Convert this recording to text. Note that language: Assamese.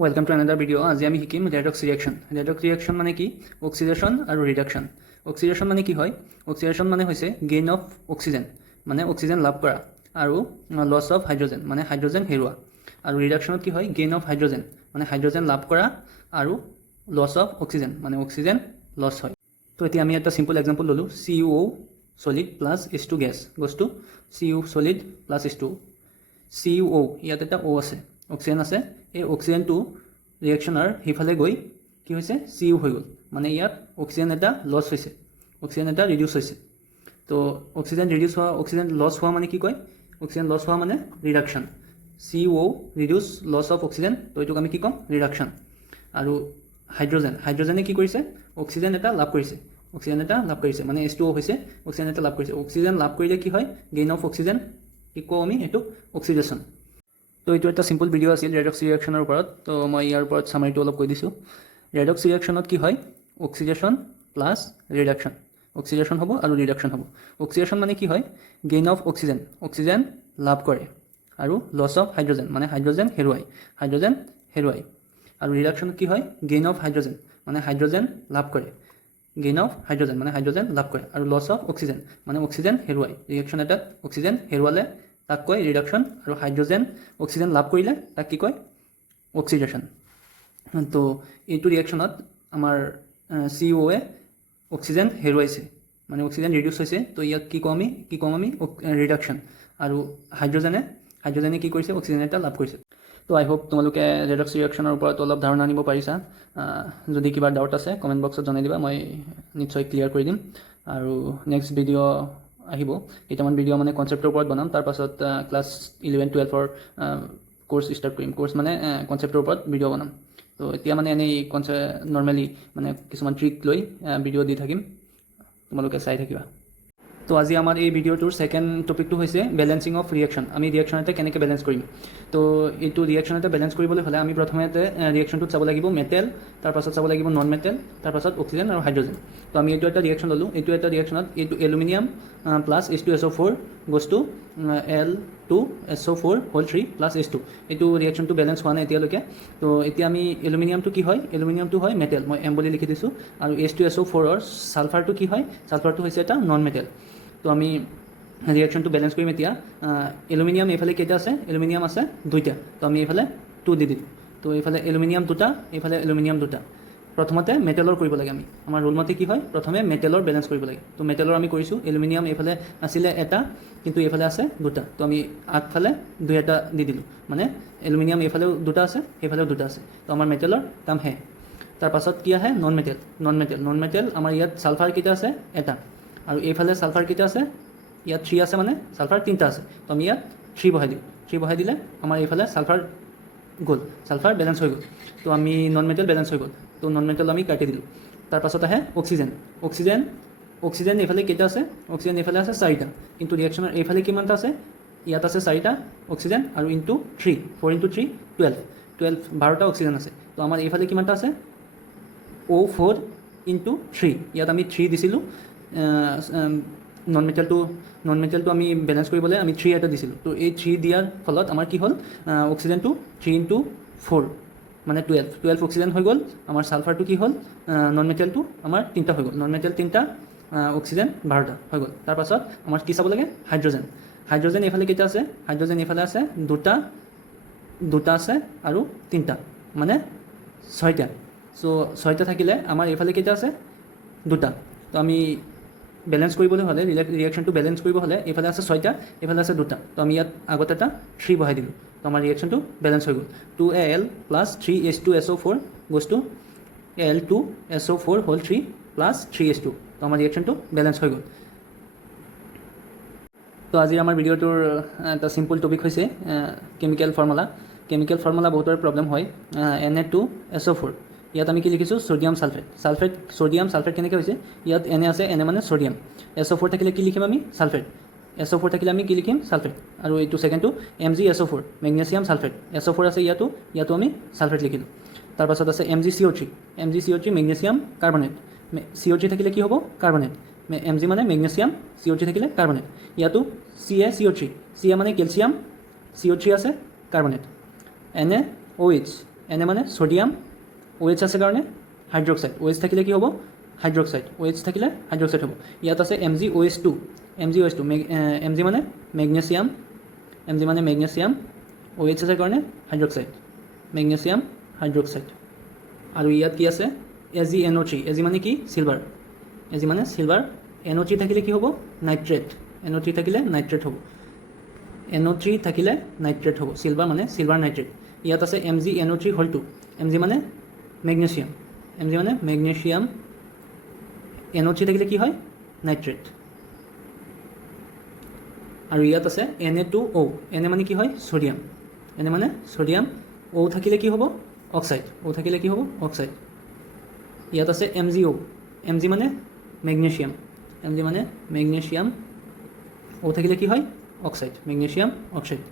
Welcome to অ্যানাদাৰ video. আজি আমি শিকিম ৰেডক্স ৰিয়েকশ্যন। ৰেডক্স ৰিয়েকশ্যন মানে কি? অক্সিডেশ্যন আৰু ৰিডাকশ্যন। অক্সিডেশ্যন মানে কি হয়? অক্সিডেশ্যন মানে হৈছে গেইন অফ অক্সিজেন, মানে অক্সিজেন লাভ কৰা, আৰু লছ অফ হাইড্ৰজেন, মানে হাইড্ৰজেন হেৰুৱা। আৰু ৰিডাকশ্যনত কি হয়? গেইন অফ হাইড্ৰজেন, মানে হাইড্ৰজেন লাভ কৰা, আৰু লছ অফ অক্সিজেন, মানে অক্সিজেন লছ হয়। তো এতিয়া আমি এটা চিম্পল এক্সাম্পল ল'লোঁ, CuO solid plus H2 gas goes to Cu solid plus H2। CuO, ইয়াত এটা O আছে, অক্সিজেন আছে। এই অক্সিজেনটো ৰিয়েকশ্যনৰ সেইফালে গৈ কি হৈছে? Cu হৈ গ'ল, মানে ইয়াত অক্সিজেন এটা লছ হৈছে, অক্সিজেন এটা ৰিডিউচ হৈছে। তো অক্সিজেন ৰিডিউচ হোৱা, অক্সিজেন লছ হোৱা মানে কি কয়? অক্সিজেন লছ হোৱা মানে reduction. CuO reduce loss of oxygen, তো এইটোক আমি কি ক'ম? ৰিডাকশ্যন। আৰু হাইড্ৰজেনে কি কৰিছে? অক্সিজেন এটা লাভ কৰিছে, অক্সিজেন এটা লাভ কৰিছে, মানে H2O হৈছে, অক্সিজেন এটা লাভ কৰিছে। অক্সিজেন লাভ কৰিলে কি হয়? গেইন অফ অক্সিজেন, কি কওঁ আমি? এইটো অক্সিডেশ্যন। তো এইটো এটা চিম্পল ভিডিঅ' আছিল ৰেডক্স ৰিয়েকশ্যনৰ ওপৰত। তো মই ইয়াৰ ওপৰত চামাৰিটো অলপ কৈ দিছোঁ। ৰেডক্স ৰিয়েকশ্যনত কি হয়? অক্সিডেশ্যন প্লাছ ৰিডাকশ্যন, অক্সিডেশ্যন হ'ব আৰু ৰিডাকশ্যন হ'ব। অক্সিডেশ্যন মানে কি হয়? গেইন অফ অক্সিজেন, অক্সিজেন লাভ কৰে, আৰু লছ অফ হাইড্ৰজেন, মানে হাইড্ৰজেন হেৰুৱাই। আৰু ৰিডাকশ্যনত কি হয়? গেইন অফ হাইড্ৰজেন, মানে হাইড্ৰজেন লাভ কৰে, গেইন অফ হাইড্ৰজেন, মানে হাইড্ৰজেন লাভ কৰে, আৰু লছ অফ অক্সিজেন, মানে অক্সিজেন হেৰুৱাই। ৰিয়েকশ্যন এটাত অক্সিজেন হেৰুৱালে তাক কয় ৰিডাকশ্যন, আৰু হাইড্ৰজেন অক্সিজেন লাভ কৰিলে তাক কি কয়? অক্সিডেশ্যন। তো এইটো ৰিয়েকশ্যনত আমাৰ CuOয়ে অক্সিজেন হেৰুৱাইছে, মানে অক্সিজেন ৰিডিউচ হৈছে। তো ইয়াক কি কওঁ আমি? ৰিডাকশ্যন। আৰু হাইড্ৰজেনে কি কৰিছে? অক্সিজেন এটা লাভ কৰিছে। তো আই হোপ তোমালোকে ৰেডক্স ৰিয়েকশ্যনৰ ওপৰত অলপ ধাৰণা আনিব পাৰিছা। যদি কিবা ডাউট আছে কমেণ্ট বক্সত জনাই দিবা, মই নিশ্চয় ক্লিয়াৰ কৰি দিম। আৰু নেক্সট ভিডিঅ' আহিব, কেইটামান ভিডিঅ' মানে কনচেপ্টৰ ওপৰত বনাম। তাৰপাছত ক্লাছ 11-12ৰ কোৰ্চ ষ্টাৰ্ট কৰিম। কোৰ্চ মানে কনচেপ্টৰ ওপৰত ভিডিঅ' বনাম। তো এতিয়া মানে এনেই নৰ্মেলি মানে কিছুমান ট্ৰিক লৈ ভিডিঅ' দি থাকিম, তোমালোকে চাই থাকিবা। তো আজি আমাৰ এই ভিডিঅ'টোৰ ছেকেণ্ড টপিকটো হৈছে বেলেঞ্চিং অফ ৰিয়েকশ্যন। আমি ৰিয়েকশ্যন এটা কেনেকৈ বেলেঞ্চ কৰিম? তো এইটো ৰিয়েকশ্যন এটা বেলেঞ্চ কৰিবলৈ হ'লে আমি প্ৰথমতে ৰিয়েকশ্যনটোত চাব লাগিব মেটেল, তাৰপাছত চাব লাগিব নন মেটেল, তাৰপাছত অক্সিজেন আৰু হাইড্ৰজেন। তো আমি এইটো এটা ৰিয়েকশ্যন ল'লোঁ। এইটো এটা ৰিয়েকশ্যনত এইটো aluminium plus H2SO4 goes to Al2SO4 whole 3 plus H2। এইটো ৰিয়েকশ্যনটো বেলেঞ্চ হোৱা নাই এতিয়ালৈকে। তো এতিয়া আমি এলুমিনিয়ামটো কি হয়? এলুমিনিয়ামটো হয় মেটেল, মই M বুলি লিখি দিছোঁ। আৰু H2SO4ৰ ছালফাৰটো কি হয়? ছালফাৰটো হৈছে এটা নন মেটেল। তো আমি ৰিয়েকশ্যনটো বেলেঞ্চ কৰিম এতিয়া। এলুমিনিয়াম এইফালে কেইটা আছে? এলুমিনিয়াম আছে 2টা। তো আমি এইফালে 2 দি দিলোঁ। তো এইফালে এলুমিনিয়াম 2টা, এইফালে এলুমিনিয়াম 2টা। প্ৰথমতে মেটেলৰ কৰিব লাগে আমি। আমাৰ ৰুল মতে কি হয়? প্ৰথমে মেটেলৰ বেলেঞ্চ কৰিব লাগে। তো মেটেলৰ আমি কৰিছোঁ। এলুমিনিয়াম এইফালে আছিলে এটা, কিন্তু এইফালে আছে 2টা। তো আমি আগফালে 2এটা দি দিলোঁ, মানে এলুমিনিয়াম এইফালেও 2টা আছে, সেইফালেও 2টা আছে। তো আমাৰ মেটেলৰ কাম হে। তাৰপাছত কি আহে? Non metal. আমাৰ ইয়াত ছালফাৰ কেইটা আছে? এটা। আৰু এইফালে ছালফাৰ কেইটা আছে? ইয়াত 3 আছে, মানে ছালফাৰ 3টা আছে। তো আমি ইয়াত 3 বহাই দিওঁ। 3 বহাই দিলে আমাৰ এইফালে ছালফাৰ গ'ল, ছালফাৰ বেলেঞ্চ হৈ গ'ল। তো আমি নন মেটেল বেলেঞ্চ হৈ গ'ল। তো নন মেটেল আমি কাটি দিলোঁ। তাৰপাছত আহে অক্সিজেন এইফালে কেইটা আছে? অক্সিজেন এইফালে আছে 4টা, কিন্তু ৰিয়েকশ্যনৰ এইফালে কিমানটা আছে? ইয়াত আছে 4টা অক্সিজেন, আৰু ইনটু 3, 4 × 3 12টা অক্সিজেন আছে। তো আমাৰ এইফালে কিমানটা আছে? O4 × 3, ইয়াত আমি 3 দিছিলোঁ। নন মেটেলটো আমি বেলেঞ্চ কৰিবলৈ আমি 3 এটা দিছিলোঁ। তো এই 3 দিয়াৰ ফলত আমাৰ কি হ'ল? অক্সিজেনটো 3 × 4 মানে 12 অক্সিজেন হৈ গ'ল। আমাৰ ছালফাৰটো কি হ'ল? নন মেটেলটো আমাৰ 3টা হৈ গ'ল। নন মেটেল 3টা, অক্সিজেন 12টা হৈ গ'ল। তাৰপাছত আমাৰ কি চাব লাগে? হাইড্ৰজেন এইফালে কেইটা আছে? হাইড্ৰজেন এইফালে আছে 2টা আছে, আৰু 3টা, মানে 6টা। চ' 6টা থাকিলে আমাৰ এইফালে কেইটা আছে? 2টা। তো আমি বেলেঞ্চ কৰিবলৈ হ'লে, ৰিয়েকশ্যনটো বেলেঞ্চ কৰিব হ'লে, এইফালে আছে 6টা, এইফালে আছে 2টা। তো আমি ইয়াত আগত এটা 3 বহাই দিলোঁ। তো আমাৰ ৰিয়েকশ্যনটো বেলেঞ্চ হৈ গ'ল। 2Al plus 3H2SO4 goes to Al2SO4 whole 3 plus 3H2। তো আমাৰ ৰিয়েকশ্যনটো বেলেঞ্চ হৈ গ'ল। তো আজিৰ আমাৰ ভিডিঅ'টোৰ এটা চিম্পল টপিক হৈছে কেমিকেল ফৰ্মুলা বহুতৰ প্ৰব্লেম হয়। Na2SO4, ইয়াত আমি কি লিখিছোঁ? ছ'ডিয়াম ছালফেট কেনেকৈ হৈছে? ইয়াত Na আছে, Na মানে ছ'ডিয়াম। SO4 থাকিলে কি লিখিম আমি? ছালফেট। SO4 থাকিলে আমি কি লিখিম? ছালফেট। আৰু এইটো ছেকেণ্ডটো MgSO4, মেগনেছিয়াম ছালফেট। SO4 আছে ইয়াতো আমি ছালফেট লিখিলোঁ। তাৰপাছত আছে MgCO3, মেগনেছিয়াম কাৰ্বনেট। CO3 থাকিলে কি হ'ব? কাৰ্বনেট। Mg মানে মেগনেছিয়াম, CO3 থাকিলে কাৰ্বনেট। ইয়াতো CaCO3, Ca মানে কেলছিয়াম, CO3 আছে কাৰ্বনেট। NaOH, এনে মানে ছ'ডিয়াম, OH আছে কাৰণে হাইড্ৰক্সাইড, OH থাকিলে কি হ'ব হাইড্ৰক্সাইড, OH থাকিলে হাইড্ৰক্সাইড হ'ব। ইয়াত আছে MgOH2, MgOH2 Mg মানে মেগনেছিয়াম, Mg মানে মেগনেছিয়াম, OH আছে কাৰণে হাইড্ৰক্সাইড, মেগনেছিয়াম হাইড্ৰক্সাইড। আৰু ইয়াত কি আছে AgNO3, Ag মানে কি চিলভাৰ, Ag মানে চিলভাৰ, NO3 থাকিলে কি হ'ব নাইট্ৰেট, NO3 থাকিলে নাইট্ৰেট হ'ব, NO3 থাকিলে নাইট্ৰেট হ'ব, চিলভাৰ মানে চিলভাৰ নাইট্ৰেট। ইয়াত আছে MgNO3 Mg মানে মেগনেছিয়াম, Mg মানে মেগনেছিয়াম, NO3 থাকিলে কি হয় নাইট্ৰেট। আৰু ইয়াত আছে Na2O, Na মানে কি হয় ছ'ডিয়াম, Na মানে ছ'ডিয়াম, O থাকিলে কি হ'ব অক্সাইড, O থাকিলে কি হ'ব অক্সাইড। ইয়াত আছে MgO, Mg মানে মেগনেছিয়াম, Mg মানে মেগনেছিয়াম, O থাকিলে কি হয় অক্সাইড, মেগনেছিয়াম অক্সাইড।